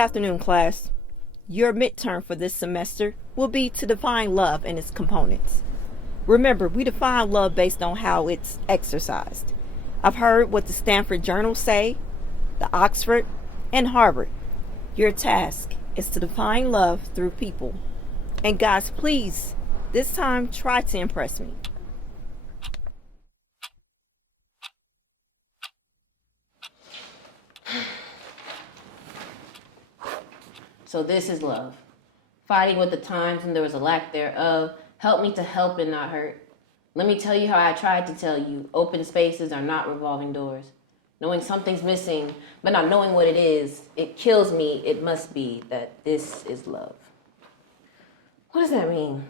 afternoon, class. Your midterm for this semester will be to define love and its components. Remember, we define love based on how it's exercised. I've heard what the Stanford Journal say, the Oxford, and Harvard. Your task is to define love through people. And guys, please, this time try to impress me. So this is love. Fighting with the times when there was a lack thereof. Help me to help and not hurt. Let me tell you how I tried to tell you. Open spaces are not revolving doors. Knowing something's missing, but not knowing what it is, it kills me. It must be that this is love. What does that mean?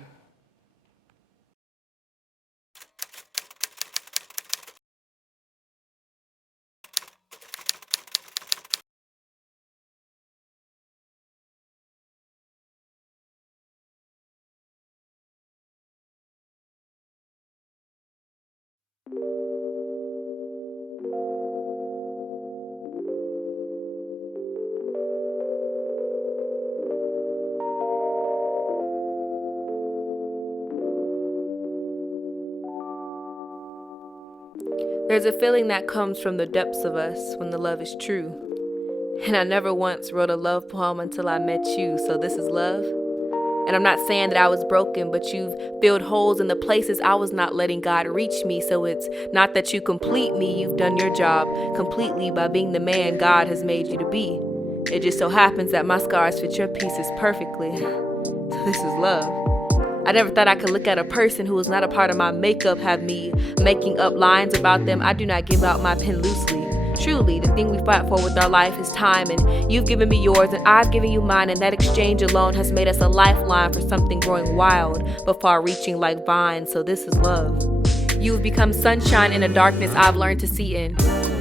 There's a feeling that comes from the depths of us when the love is true. And I never once wrote a love poem until I met you, so this is love. And I'm not saying that I was broken, but you've filled holes in the places I was not letting God reach me, so it's not that you complete me, you've done your job completely by being the man God has made you to be. It just so happens that my scars fit your pieces perfectly. So this is love. I never thought I could look at a person who was not a part of my makeup, have me making up lines about them. I do not give out my pen loosely. Truly, the thing we fight for with our life is time, and you've given me yours and I've given you mine, and that exchange alone has made us a lifeline for something growing wild but far-reaching like vines. So this is love. You've become sunshine in a darkness I've learned to see in.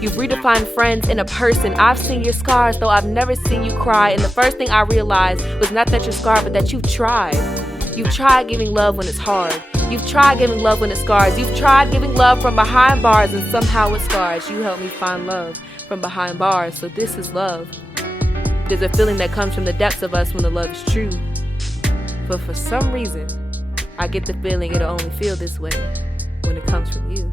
You've redefined friends in a person. I've seen your scars, though I've never seen you cry, and the first thing I realized was not that you're scarred, but that you've tried. You've tried giving love when it's hard. You've tried giving love when it scars. You've tried giving love from behind bars, and somehow it scars. You helped me find love from behind bars, so this is love. There's a feeling that comes from the depths of us when the love is true. But for some reason, I get the feeling it'll only feel this way when it comes from you.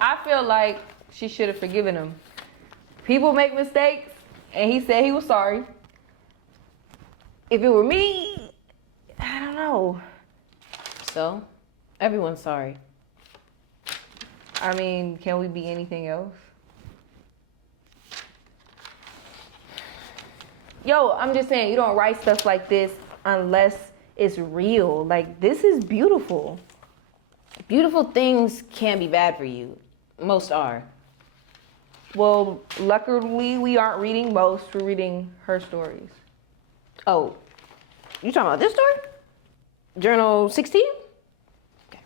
I feel like she should have forgiven him. People make mistakes, and he said he was sorry. If it were me, I don't know. So, everyone's sorry. I mean, can we be anything else? Yo, I'm just saying, you don't write stuff like this unless it's real. Like, this is beautiful. Beautiful things can be bad for you. Most are. Well, luckily, we aren't reading most. We're reading her stories. Oh, you talking about this story? Journal 16? Okay.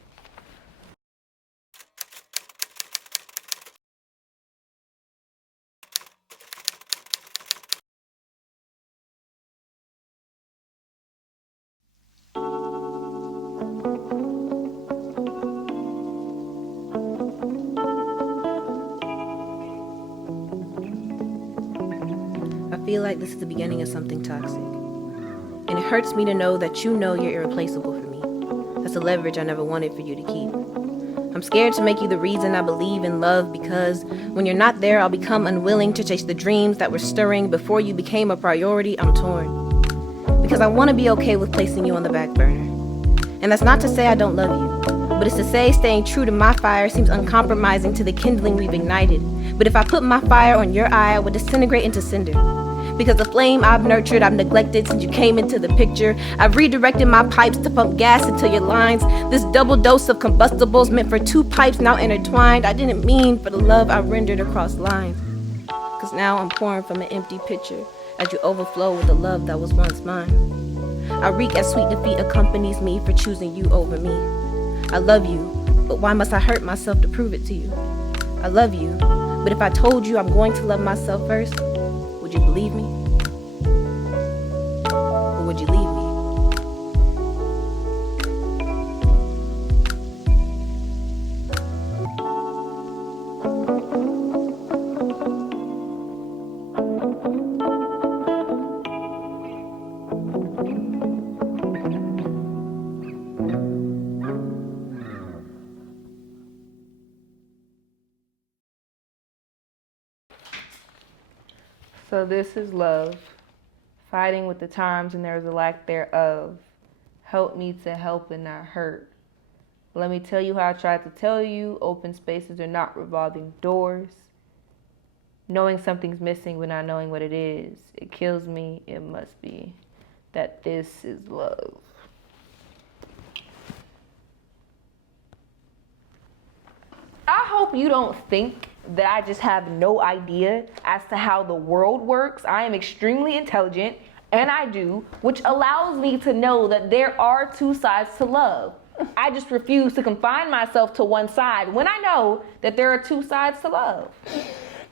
I feel like this is the beginning of something toxic. And it hurts me to know that you know you're irreplaceable for me. That's a leverage I never wanted for you to keep. I'm scared to make you the reason I believe in love, because when you're not there, I'll become unwilling to chase the dreams that were stirring before you became a priority. I'm torn. Because I want to be okay with placing you on the back burner. And that's not to say I don't love you, but it's to say staying true to my fire seems uncompromising to the kindling we've ignited. But if I put my fire on your eye, I would disintegrate into cinder. Because the flame I've nurtured, I've neglected since you came into the picture. I've redirected my pipes to pump gas into your lines. This double dose of combustibles meant for two pipes now intertwined. I didn't mean for the love I rendered across lines. Cause now I'm pouring from an empty pitcher as you overflow with the love that was once mine. I reek as sweet defeat accompanies me for choosing you over me. I love you, but why must I hurt myself to prove it to you? I love you, but if I told you I'm going to love myself first, would you believe me? Or would you leave me? So this is love, fighting with the times and there is a lack thereof. Help me to help and not hurt. Let me tell you how I tried to tell you, open spaces are not revolving doors. Knowing something's missing but not knowing what it is. It kills me, it must be that this is love. I hope you don't think that I just have no idea as to how the world works. I am extremely intelligent, and I do, which allows me to know that there are two sides to love. I just refuse to confine myself to one side when I know that there are two sides to love.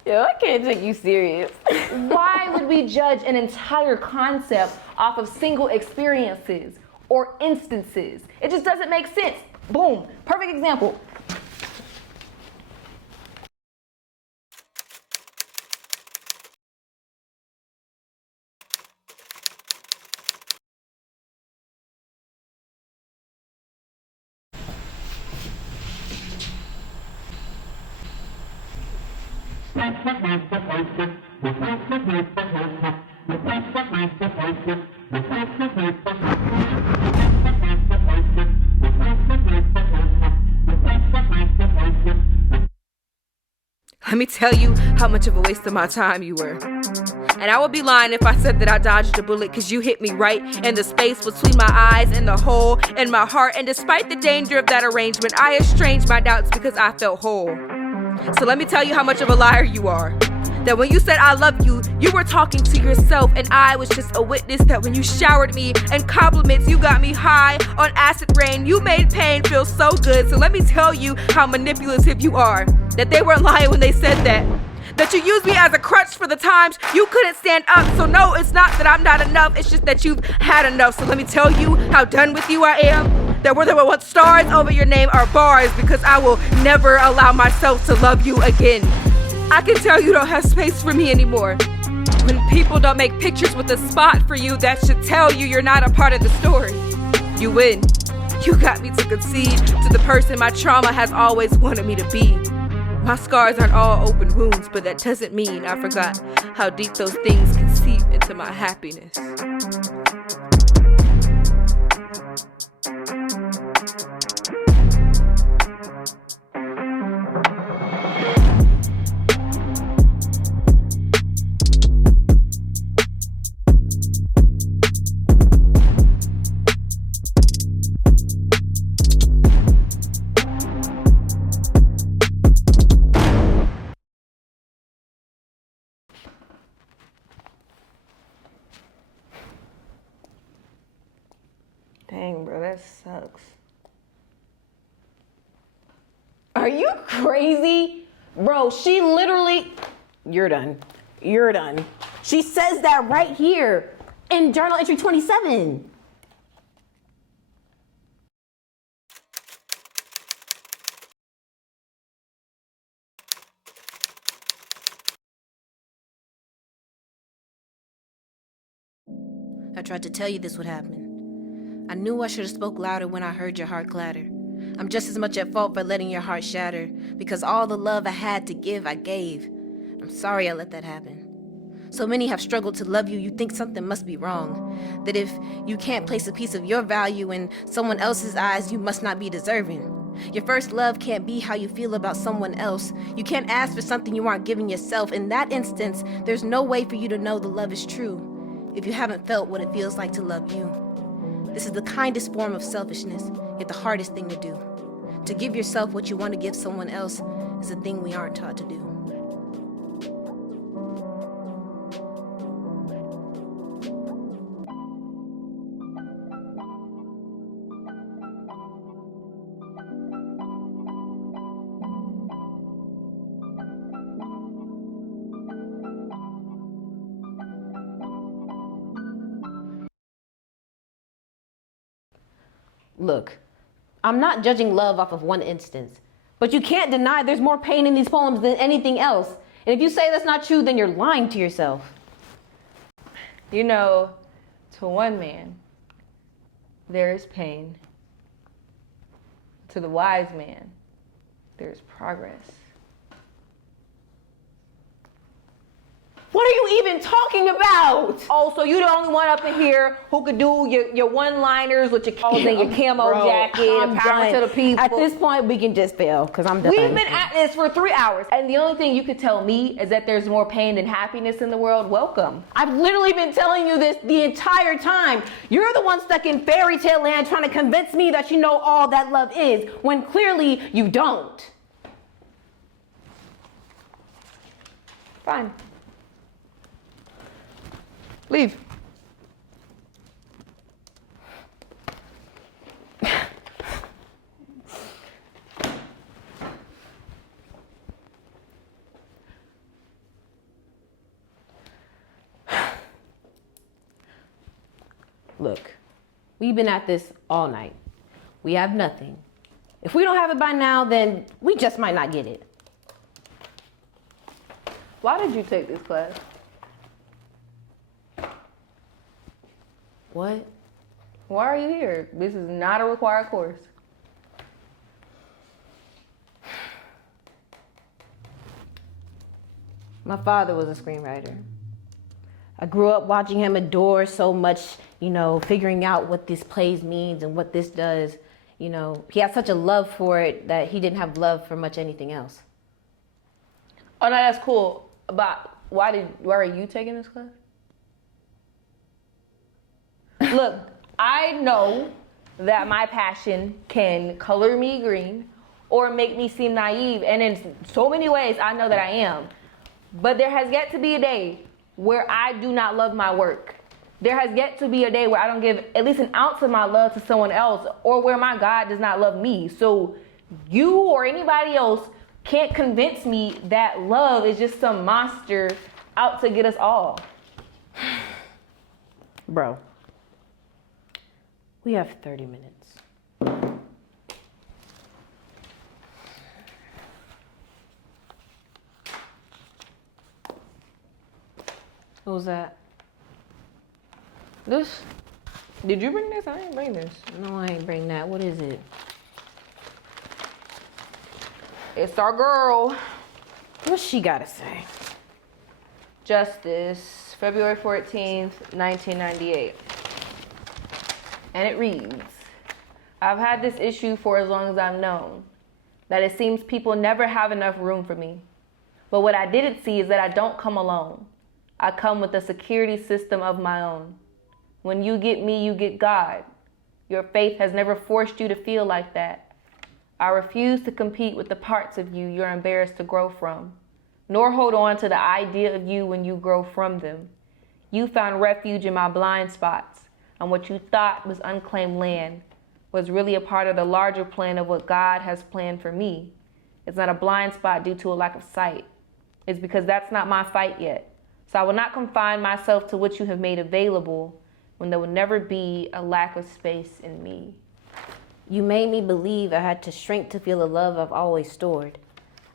Yo, I can't take you serious. Why would we judge an entire concept off of single experiences or instances? It just doesn't make sense. Boom, perfect example. Let me tell you how much of a waste of my time you were. And I would be lying if I said that I dodged a bullet, cause you hit me right in the space between my eyes and the hole in my heart. And despite the danger of that arrangement, I estranged my doubts because I felt whole. So let me tell you how much of a liar you are. That when you said I love you, you were talking to yourself, and I was just a witness. That when you showered me and compliments, you got me high on acid rain. You made pain feel so good. So let me tell you how manipulative you are. That they weren't lying when they said that. That you used me as a crutch for the times you couldn't stand up. So no, it's not that I'm not enough, it's just that you've had enough. So let me tell you how done with you I am. That where there were once stars over your name are bars, because I will never allow myself to love you again. I can tell you don't have space for me anymore. When people don't make pictures with a spot for you, that should tell you you're not a part of the story. You win. You got me to concede to the person my trauma has always wanted me to be. My scars aren't all open wounds, but that doesn't mean I forgot how deep those things can seep into my happiness. Dang, bro, that sucks. Are you crazy? Bro, she literally... You're done. You're done. She says that right here in journal entry 27. I tried to tell you this would happen. I knew I should have spoke louder when I heard your heart clatter. I'm just as much at fault for letting your heart shatter, because all the love I had to give, I gave. I'm sorry I let that happen. So many have struggled to love you, you think something must be wrong. That if you can't place a piece of your value in someone else's eyes, you must not be deserving. Your first love can't be how you feel about someone else. You can't ask for something you aren't giving yourself. In that instance, there's no way for you to know the love is true if you haven't felt what it feels like to love you. This is the kindest form of selfishness, yet the hardest thing to do. To give yourself what you want to give someone else is a thing we aren't taught to do. Look, I'm not judging love off of one instance, but you can't deny there's more pain in these poems than anything else. And if you say that's not true, then you're lying to yourself. You know, to one man, there is pain. To the wise man, there is progress. What are you even talking about? Oh, so you the only one up in here who could do your one-liners with your clothes and your camo jacket and power to the people. At this point, we can just fail because I'm done. We've been at this for 3 hours, and the only thing you could tell me is that there's more pain than happiness in the world. Welcome. I've literally been telling you this the entire time. You're the one stuck in fairy tale land trying to convince me that you know all that love is, when clearly you don't. Fine. Leave. Look, we've been at this all night. We have nothing. If we don't have it by now, then we just might not get it. Why did you take this class? What? Why are you here? This is not a required course. My father was a screenwriter. I grew up watching him adore so much, figuring out what this plays means and what this does. He had such a love for it that he didn't have love for much anything else. Oh, no, that's cool. But why are you taking this class? Look, I know that my passion can color me green or make me seem naive. And in so many ways, I know that I am. But there has yet to be a day where I do not love my work. There has yet to be a day where I don't give at least an ounce of my love to someone else, or where my God does not love me. So you or anybody else can't convince me that love is just some monster out to get us all. Bro, we have 30 minutes. What was that? This? Did you bring this? I didn't bring this. No, I ain't bring that. What is it? It's our girl. What's she gotta say? Justice, February 14th, 1998. And it reads, I've had this issue for as long as I've known, that it seems people never have enough room for me. But what I didn't see is that I don't come alone. I come with a security system of my own. When you get me, you get God. Your faith has never forced you to feel like that. I refuse to compete with the parts of you you're embarrassed to grow from, nor hold on to the idea of you when you grow from them. You found refuge in my blind spots, and what you thought was unclaimed land was really a part of the larger plan of what God has planned for me. It's not a blind spot due to a lack of sight. It's because that's not my fight yet. So I will not confine myself to what you have made available when there will never be a lack of space in me. You made me believe I had to shrink to feel the love I've always stored.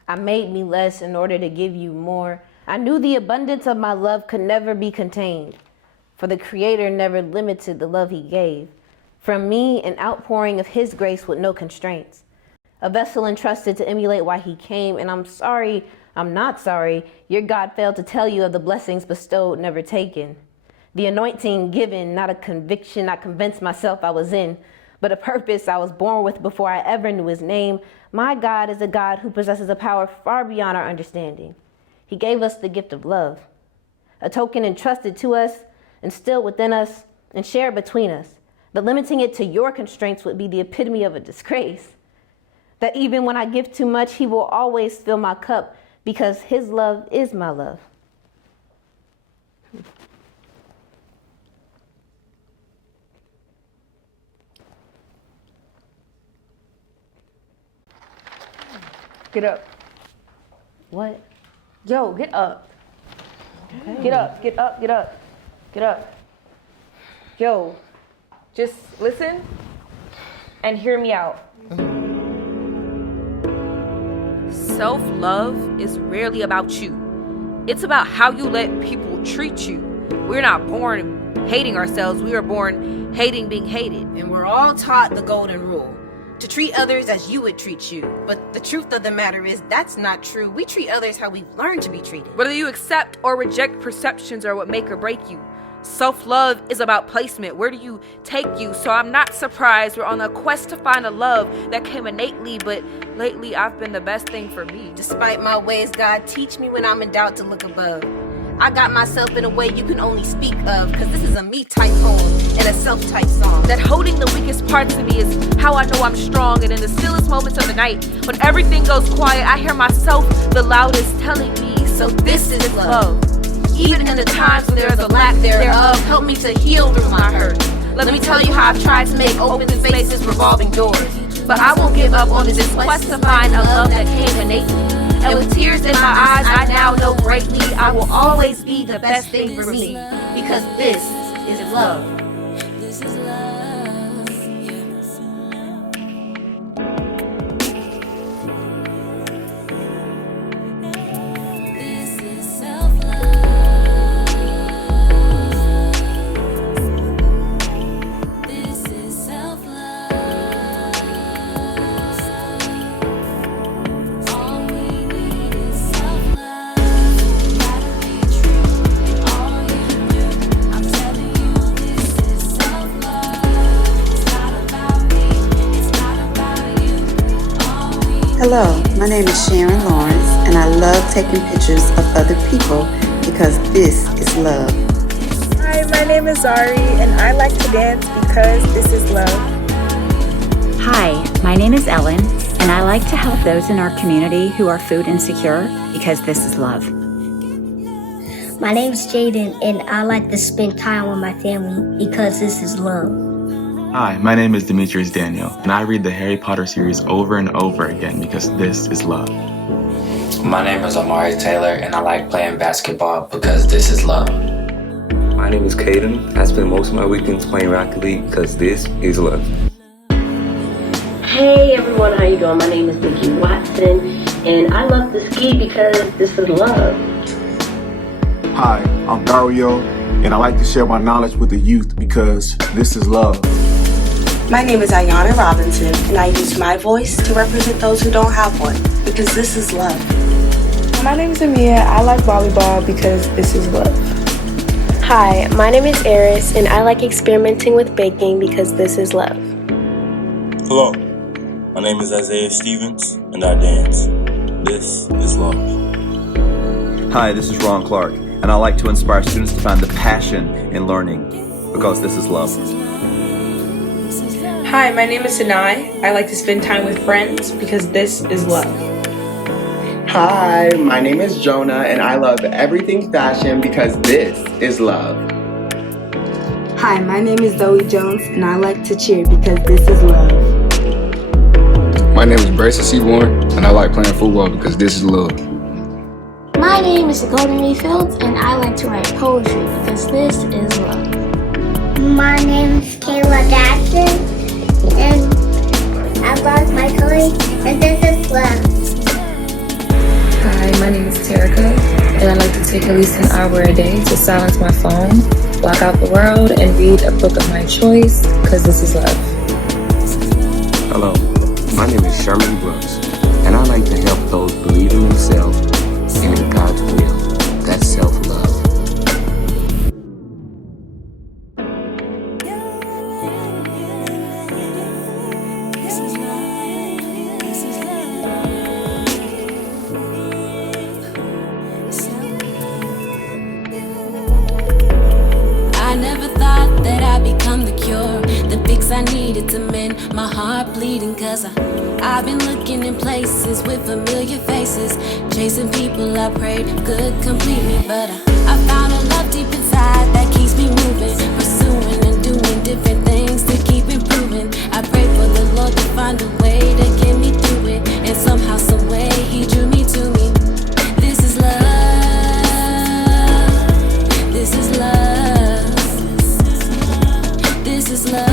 I made me less in order to give you more. I knew the abundance of my love could never be contained, for the Creator never limited the love He gave. From me, an outpouring of His grace with no constraints. A vessel entrusted to emulate why He came, and I'm not sorry, your God failed to tell you of the blessings bestowed, never taken. The anointing given, not a conviction I convinced myself I was in, but a purpose I was born with before I ever knew His name. My God is a God who possesses a power far beyond our understanding. He gave us the gift of love, a token entrusted to us, instilled within us, and shared between us. But limiting it to your constraints would be the epitome of a disgrace. That even when I give too much, He will always fill my cup, because His love is my love. Get up. What? Yo, get up. Okay. Get up, get up, get up, get up. Yo, just listen. and hear me out. Self-love is rarely about you. It's about how you let people treat you. We're not born hating ourselves. We were born hating being hated. And we're all taught the golden rule, to treat others as you would treat you. But the truth of the matter is that's not true. We treat others how we've learned to be treated. Whether you accept or reject perceptions are what make or break you. Self-love is about placement. Where do you take you? So I'm not surprised we're on a quest to find a love that came innately, but lately I've been the best thing for me. Despite my ways, God, teach me when I'm in doubt to look above. I got myself in a way you can only speak of, cause this is a me-type poem and a self-type song. That holding the weakest parts of me is how I know I'm strong. And in the stillest moments of the night, when everything goes quiet, I hear myself the loudest telling me, so this is love. Even in the times when there is a lack thereof, help me to heal through my hurt. Let me tell you how I've tried to make open spaces revolving doors. But I won't give up on this quest to find a love that came innately. And with tears in my eyes, I now know greatly I will always be the best thing for me. Because this is love. This is love. This is self-love. This is self-love. All we need is self-love. Gotta be true in all you do. I'm telling you, this is self-love. It's not about me, it's not about you. All we Hello, my name is Sharon Lawrence, and I love taking pictures of other people because this is love. Hi, my name is Zari, and I like to dance because this is love. Hi, my name is Ellen, and I like to help those in our community who are food insecure because this is love. My name's Jaden, and I like to spend time with my family because this is love. Hi, my name is Demetrius Daniel, and I read the Harry Potter series over and over again because this is love. My name is Amari Taylor, and I like playing basketball because this is love. My name is Caden. I spend most of my weekends playing Rocket League because this is love. Hey everyone, how you doing? My name is Nikki Watson, and I love to ski because this is love. Hi, I'm Dario, and I like to share my knowledge with the youth because this is love. My name is Ayana Robinson, and I use my voice to represent those who don't have one because this is love. My name is Amia. I like volleyball because this is love. Hi, my name is Eris, and I like experimenting with baking because this is love. Hello, my name is Isaiah Stevens, and I dance. This is love. Hi, this is Ron Clark, and I like to inspire students to find the passion in learning because this is love. Hi, my name is Sinai. I like to spend time with friends because this is love. Hi, my name is Jonah, and I love everything fashion because this is love. Hi, my name is Zoe Jones, and I like to cheer because this is love. My name is Bryson Seaborn, and I like playing football because this is love. My name is Golden Refields, and I like to write poetry because this is love. My name is Jayla Jackson, and I love my toys, and this is love. Hi, my name is Terica, and I like to take at least an hour a day to silence my phone, block out the world, and read a book of my choice, because this is love. Hello, my name is Sherman Brooks, and I like to help those believe in themselves and in God's will. That's self-love. I never thought that I'd become the cure, the fix I needed to mend my heart bleeding. Cause I've been looking in places with familiar faces, chasing people I prayed could complete me. But I found a love deep inside that keeps me moving, pursuing and doing different things to keep improving. I pray for the Lord to find a way to get me through it, and somehow, some way He drew me to me. This is love. This is love. This is love.